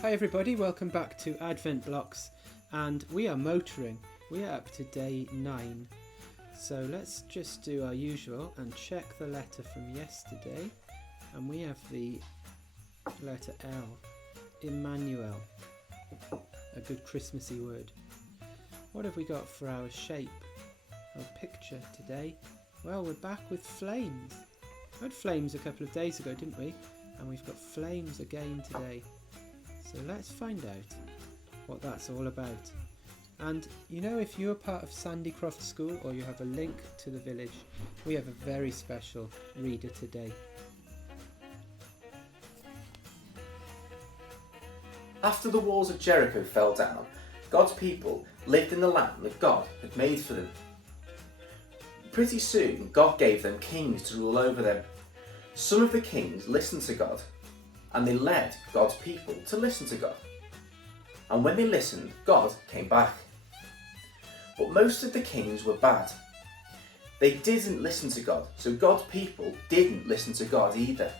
Hi everybody, welcome back to Advent Blocks, and we are motoring. We are up to day 9. So let's just do our usual and check the letter from yesterday. And we have the letter L, Emmanuel, a good Christmassy word. What have we got for our shape, our picture today? Well, we're back with flames. We had flames a couple of days ago, didn't we? And we've got flames again today. So let's find out what that's all about. And you know, if you're part of Sandycroft School or you have a link to the village, we have a very special reader today. After the walls of Jericho fell down, God's people lived in the land that God had made for them. Pretty soon, God gave them kings to rule over them. Some of the kings listened to God, and they led God's people to listen to God. And when they listened, God came back. But most of the kings were bad. They didn't listen to God, so God's people didn't listen to God either.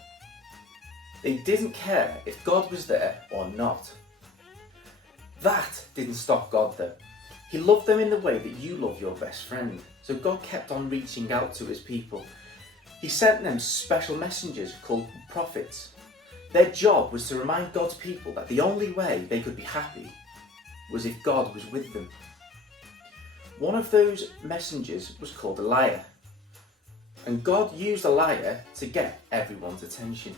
They didn't care if God was there or not. That didn't stop God though. He loved them in the way that you love your best friend. So God kept on reaching out to his people. He sent them special messengers called prophets. Their job was to remind God's people that the only way they could be happy was if God was with them. One of those messengers was called Elijah, and God used Elijah to get everyone's attention.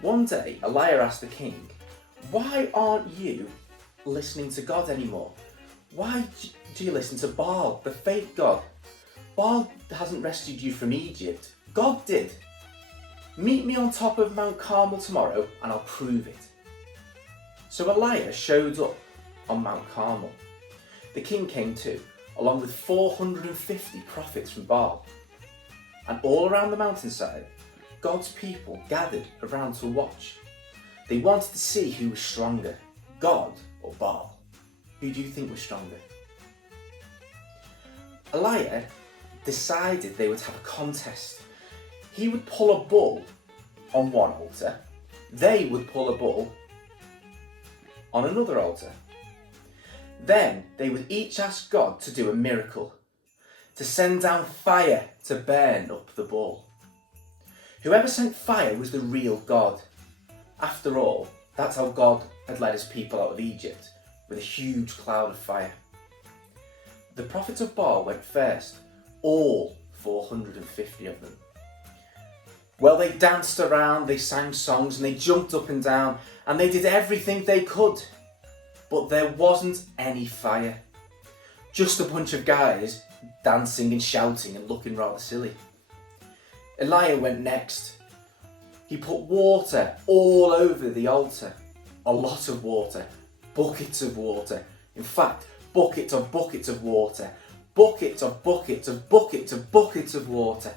One day, Elijah asked the king, "Why aren't you listening to God anymore? Why do you listen to Baal, the fake God? Baal hasn't rescued you from Egypt. God did. Meet me on top of Mount Carmel tomorrow and I'll prove it." So Elijah showed up on Mount Carmel. The king came too, along with 450 prophets from Baal. And all around the mountainside, God's people gathered around to watch. They wanted to see who was stronger, God or Baal. Who do you think was stronger? Elijah decided they would have a contest. He would pull a bull on one altar. They would pull a bull on another altar. Then they would each ask God to do a miracle, to send down fire to burn up the bull. Whoever sent fire was the real God. After all, that's how God had led his people out of Egypt, with a huge cloud of fire. The prophets of Baal went first, all 450 of them. Well, they danced around, they sang songs, and they jumped up and down, and they did everything they could. But there wasn't any fire. Just a bunch of guys dancing and shouting and looking rather silly. Elijah went next. He put water all over the altar. A lot of water. Buckets of water. In fact, buckets of buckets of water. Buckets of buckets of buckets of buckets of water.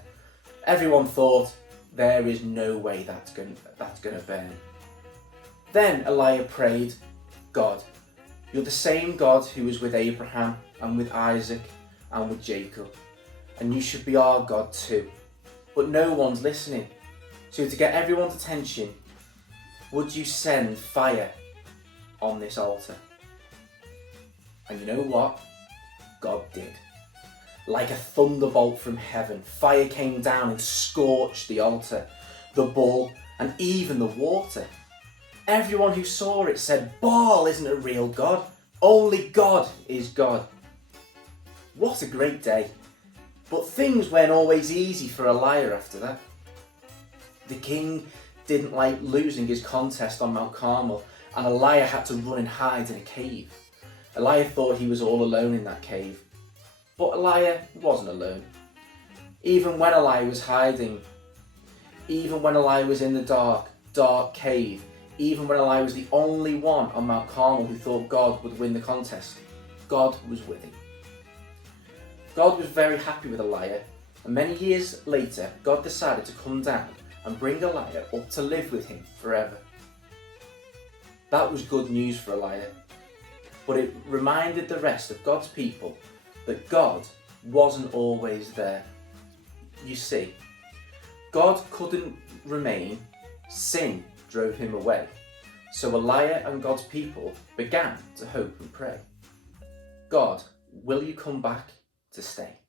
Everyone thought, there is no way that's going to burn. Then Elijah prayed, "God, you're the same God who was with Abraham and with Isaac and with Jacob, and you should be our God too. But no one's listening. So to get everyone's attention, would you send fire on this altar?" And you know what? God did. Like a thunderbolt from heaven, fire came down and scorched the altar, the bull, and even the water. Everyone who saw it said, "Baal isn't a real God. Only God is God." What a great day. But things weren't always easy for Elijah after that. The king didn't like losing his contest on Mount Carmel, and Elijah had to run and hide in a cave. Elijah thought he was all alone in that cave. But Elijah wasn't alone. Even when Elijah was hiding, even when Elijah was in the dark cave, even when Elijah was the only one on Mount Carmel who thought God would win the contest, God was with him. God was very happy with Elijah, and many years later, God decided to come down and bring Elijah up to live with him forever. That was good news for Elijah, but it reminded the rest of God's people that God wasn't always there. You see, God couldn't remain, sin drove him away. So Elijah and God's people began to hope and pray. God, will you come back to stay?